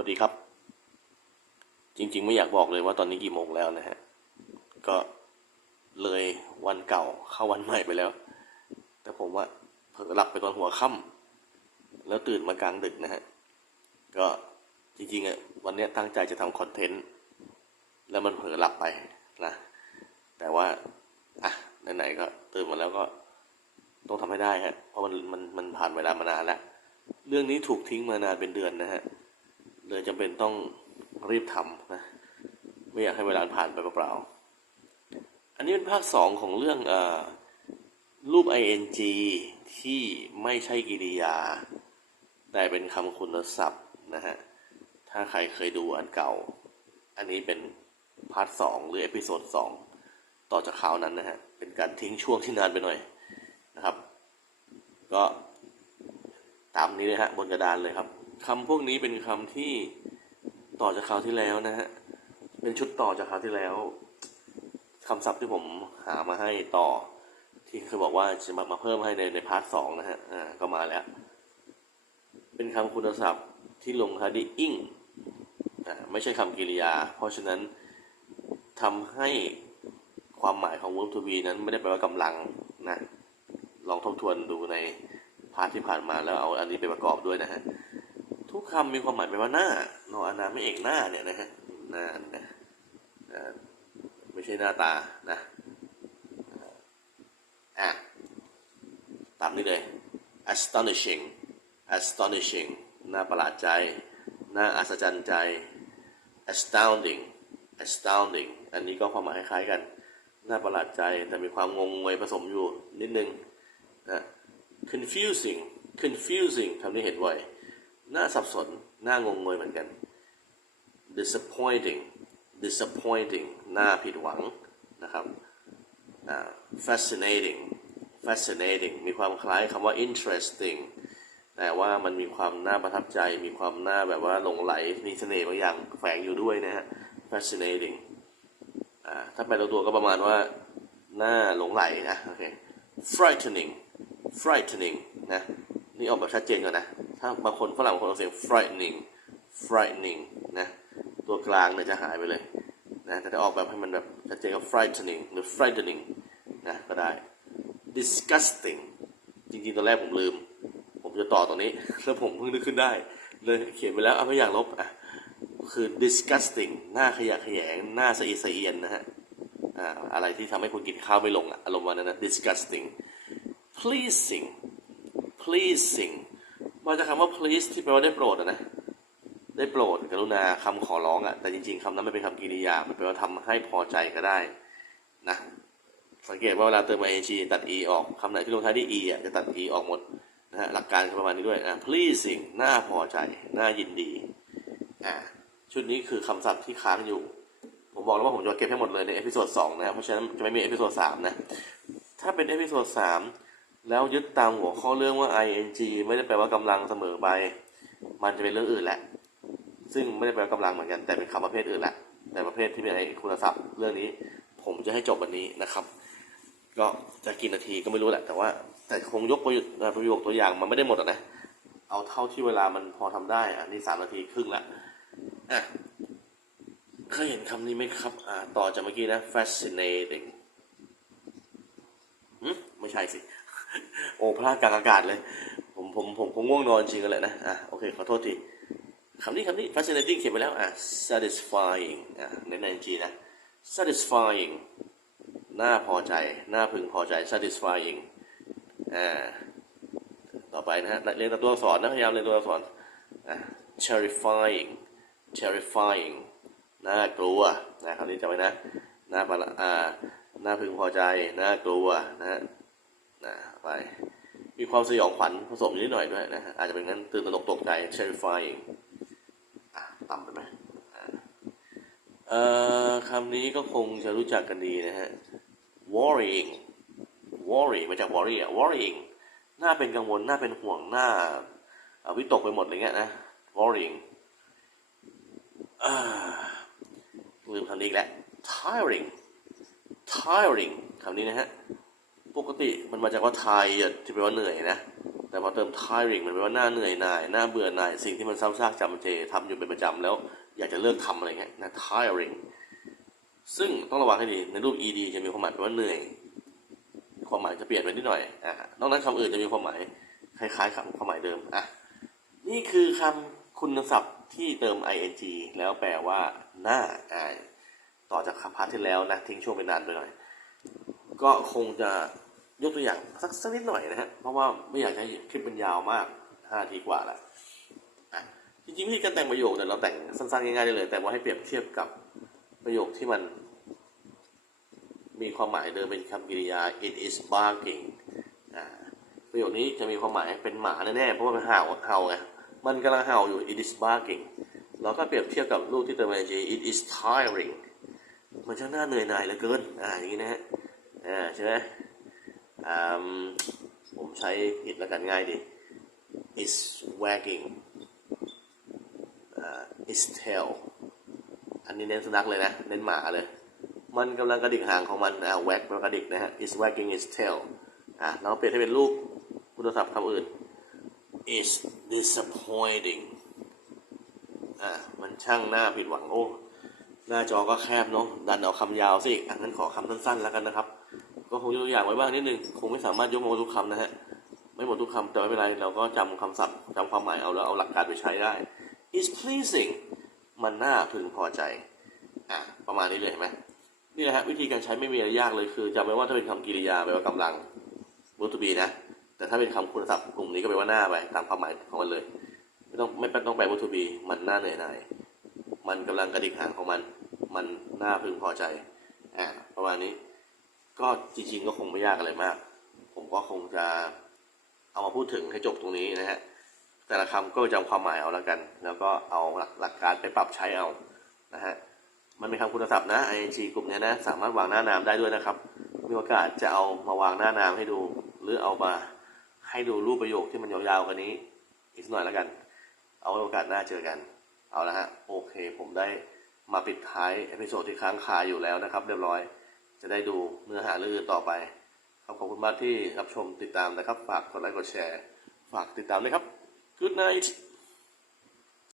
วัสดีครับ จริงๆ ไม่อยากบอกเลยว่าตอนนี้กี่โมงแล้วนะฮะ ก็เลยวันเก่าเข้าวันใหม่ไปแล้ว แต่ผมว่าเผลอหลับไปตอนหัวค่ำแล้วตื่นมากลางดึกนะฮะ ก็จริงๆอะวันเนี้ยตั้งใจจะทำคอนเทนต์ แล้วมันเผลอหลับไปนะ แต่ว่าอะไหนๆก็ตื่นมาแล้วก็ต้องทำให้ได้ฮะเพราะมันมันมันผ่านเวลามานานแล้ว เรื่องนี้ถูกทิ้งมานานเป็นเดือนนะฮะ เลยจำเป็นต้องรีบทำนะไม่อยากให้เวลาผ่านไปเปล่าๆอันนี้เป็นภาคสองของเรื่องออรูป ing ที่ไม่ใช่กริยา แต่เป็นคำคุณศัพท์นะฮะ ถ้าใครเคยดูอันเก่า อันนี้เป็นพาร์ทสองหรือเอพิโซดสองต่อจากคราวนั้นนะฮะ เป็นการทิ้งช่วงที่นานไปหน่อยนะครับ ก็ตามนี้เลยฮะบนกระดานเลยครับ คำพวกนี้เป็นคำที่ต่อจากคราวที่แล้วนะฮะ เป็นชุดต่อจากคราวที่แล้วคำศัพท์ที่ผมหามาให้ต่อ ที่เคยบอกว่าจะมามาเพิ่มให้ในในพาร์ทสองนะฮะ อ่า ก็มาแล้ว เป็นคำคุณศัพท์ที่ลงท้ายด้วยอิงอ่า ไม่ใช่คำกริยา เพราะฉะนั้นทำให้ความหมายของ verb to be นั้นไม่ได้แปลว่ากำลังนะ ลองทบทวนดูในพาร์ทที่ผ่านมาแล้วเอาอันนี้ไปประกอบด้วยนะฮะ ทุกคำมีความหมายแปลว่าหน้าโนอานาไม่เอกหน้าเนี่ยนะฮะหน้านะไม่ใช่หน้าตานะอะตามนี้เลย astonishing astonishing น่าประหลาดใจ น่าอัศจรรย์ใจ astounding astounding อันนี้ก็ความหมายคล้ายกัน น่าประหลาดใจแต่มีความงงงวยผสมอยู่นิดนึงนะ confusing confusing คำนี้เห็นบ่อย น่าสับสน น่างงงวยเหมือนกัน disappointing disappointing น่าผิดหวังนะครับ fascinating fascinating มีความคล้ายคำว่า interesting แต่ว่ามันมีความน่าประทับใจ มีความน่าแบบว่าหลงไหล มีเสน่ห์บางอย่างแฝงอยู่ด้วยนะฮะ fascinating ถ้าแปลตัวตัวก็ประมาณว่า น่าหลงไหลนะ โอเค frightening frightening นะ นี่ออกแบบชัดเจนก่อนนะ ถ้าบางคนฝรั่งบางคนเอาเสียง frightening frightening นะตัวกลางเนี่ยจะหายไปเลยนะแต่ถ้ออกแบบให้มันแบบชัดเจนกับ frightening หรือ frightening นะก็ได้ disgusting จริงๆ ตอนแรกผมลืม ผมจะต่อตรงนี้ แล้วผมเพิ่งนึกขึ้นได้ เลยเขียนไปแล้วเอาไม่อยากลบอะคือ disgusting หน้าขยะแขยง หน้าสะอิดสะเอียนนะฮะอ่าอะไรที่ทำให้คนกินข้าวไม่ลงอะอารมณ์วันนั้นนะ disgusting pleasing pleasing มาจากคำว่า please ที่แปลว่าได้โปรดนะ ได้โปรดกรุณาคำขอร้องอะแต่จริงๆคำนั้นไม่เป็นคำกริยา มันแปลว่าทำให้พอใจก็ได้นะ สังเกตว่าเวลาเติม ing ตัด e ออกคำไหนที่ลงท้ายด้วย e อะจะตัด e ออกหมดนะฮะ หลักการคือประมาณนี้ด้วยอะ pleasing น่าพอใจ น่ายินดี อ่า ชุดนี้คือคำศัพท์ที่ค้างอยู่ ผมบอกแล้วว่าผมจะเก็บให้หมดเลยในเอพิโซดสองนะ เพราะฉะนั้นจะไม่มีเอพิโซดสามนะ ถ้าเป็นเอพิโซดสาม แล้วยึดตามหัวข้อเรื่องว่า ing ไม่ได้แปลว่ากำลังเสมอไป มันจะเป็นเรื่องอื่นแหละ ซึ่งไม่ได้แปลว่ากำลังเหมือนกัน แต่เป็นคำประเภทอื่นแหละ แต่ประเภทที่เป็นไอ้คุณศัพท์เรื่องนี้ ผมจะให้จบวันนี้นะครับ ก็จะกี่นาทีก็ไม่รู้แหละ แต่ว่าแต่คงยกประโยคประโยคตัวอย่างมันไม่ได้หมดนะ เอาเท่าที่เวลามันพอทำได้ อันนี้สามนาทีครึ่งละอะเคยเห็นคำนี้ไหมครับ อ่า ต่อจากเมื่อกี้นะ fascinating หืมไม่ใช่สิ โอ้พลาดกลางอากาศเลย ผมผมผมคงง่วงนอนจริงกันแหละนะอะโอเคขอโทษทีคำนี้คำนี้ fascinating เขียนไปแล้วอะ satisfying อะในในจีนะ satisfying น่าพอใจ น่าพึงพอใจ satisfying อ่าต่อไปนะฮะเรียนตัวอักษรนะพยายามเรียนตัวอักษรอ่า terrifying terrifying น่ากลัวนะคำนี้จำไว้นะน่าประอ่าน่าพึงพอใจ น่ากลัวนะฮะ นะไปมีความสยองขวัญผสมอยู่นิดหน่อยด้วยนะฮะอาจจะเป็นงั้นตื่นตระหนกตกใจ terrifying อะต่ำไปไหมเอ่อคำนี้ก็คงจะรู้จักกันดีนะฮะ worrying worry มาจาก worry อะ worrying น่าเป็นกังวลน่าเป็นห่วงน่าวิตกไปหมดอะไรเงี้ยนะ worrying ลืมคำนี้อีกแล้ว tiring tiring คำนี้นะฮะ ปกติมันมาจากว่า tired ที่แปลว่าเหนื่อยนะ แต่พอเติม tiring มันแปลว่าหน้าเหนื่อยหน่ายหน้าเบื่อหน่าย สิ่งที่มันซ้ำซากจำเจทำอยู่เป็นประจำแล้ว อยากจะเลิกทำอะไรเงี้ยนะ tiring ซึ่งต้องระวังให้ดี ในรูป ed จะมีความหมายแปลว่าเหนื่อย ความหมายจะเปลี่ยนไปนิดหน่อยอ่านอกนั้นคำอื่นจะมีความหมายคล้ายๆคำความหมายเดิมอะนี่คือคำคุณศัพท์ที่เติม ing แล้วแปลว่าหน้าอ่าต่อจากคำพาร์ทที่แล้วนะทิ้งช่วงไปนานไปหน่อย ก็คงจะ ยกตัวอย่างสักสักนิดหน่อยนะฮะเพราะว่าไม่อยากให้คลิปมันยาวมากห้านาทีกว่าละจริงๆวิธีการแต่งประโยคเนี่ยเราแต่งสั้นๆง่ายๆได้เลย แต่ว่าให้เปรียบเทียบกับประโยคที่มัน มีความหมายเดิมเป็นคำกริยา it is barking ประโยคนี้จะมีความหมายเป็นหมาแน่ๆเพราะว่ามันเห่าเห่าไงมันกำลังเห่าอยู่ it is barking เราก็เปรียบเทียบกับรูปที่เติม ing it is tiring มันช่างน่าเหนื่อยหน่ายเหลือเกินอ่าอย่างนี้นะฮะอ่าใช่ไหม ผมใช้ผิดแล้วกันง่ายดี is wagging อ่า is tail อันนี้เน้นสุนัขเลยนะ เน้นหมาเลย มันกำลังกระดิกหางของมันอ่า wag แปลว่ากระดิกนะฮะ is wagging its tail อ่าเราเปลี่ยนให้เป็นรูปคุณศัพท์คำอื่น is disappointing อ่ามันช่างหน้าผิดหวังโอ้ หน้าจอก็แคบเนาะดันเอาคำยาวสิอันนั้นขอคำสั้นๆแล้วกันนะครับ ก็คงยกตัวอย่างไว้บ้างนิดนึงคงไม่สามารถยกมาหมดทุกคำนะฮะไม่หมดทุกคำแต่ไม่เป็นไรเราก็จำคำศัพท์จำความหมายเอาแล้วเอาหลักการไปใช้ได้ is pleasing มันน่าพึงพอใจอะประมาณนี้เลยเห็นไหมนี่แหละฮะวิธีการใช้ไม่มีอะไรยากเลยคือจำไว้ว่าถ้าเป็นคำกริยาแปลว่ากำลัง v e r to be นะ แต่ถ้าเป็นคำคุณศัพท์กลุ่มนี้ก็แปลว่าหน้าไปตามความหมายของมันเลย ไม่ต้องไม่ต้องแปล v e r to be มันหน่าเหนื่อยหน่ายมันกำลังกระดิกหางของมัน มันน่าพึงพอใจอ่าประมาณนี้ ก็จริงๆก็คงไม่ยากอะไรมาก ผมก็คงจะเอามาพูดถึงให้จบตรงนี้นะฮะแต่ละคำก็จำความหมายเอาแล้วกัน แล้วก็เอาหลักหลักการไปปรับใช้เอานะฮะมันเป็นคำคุณศัพท์นะ ing กลุ่มเนี้ยนะสามารถวางหน้านามได้ด้วยนะครับ มีโอกาสจะเอามาวางหน้านามให้ดู หรือเอามาให้ดูรูปประโยคที่มันยาวๆกว่านี้ อีกสักหน่อยแล้วกัน เอาโอกาสหน้าเจอกัน เอาละฮะโอเค ผมได้มาปิดท้ายเอพิโซดที่ค้างคาอยู่แล้วนะครับ เรียบร้อย จะได้ดูเนื้อหาเรื่องอื่นต่อไปครับขอบคุณมากที่รับชมติดตามนะครับ ฝากกดไลค์กดแชร์ ฝากติดตามด้วยครับ Good night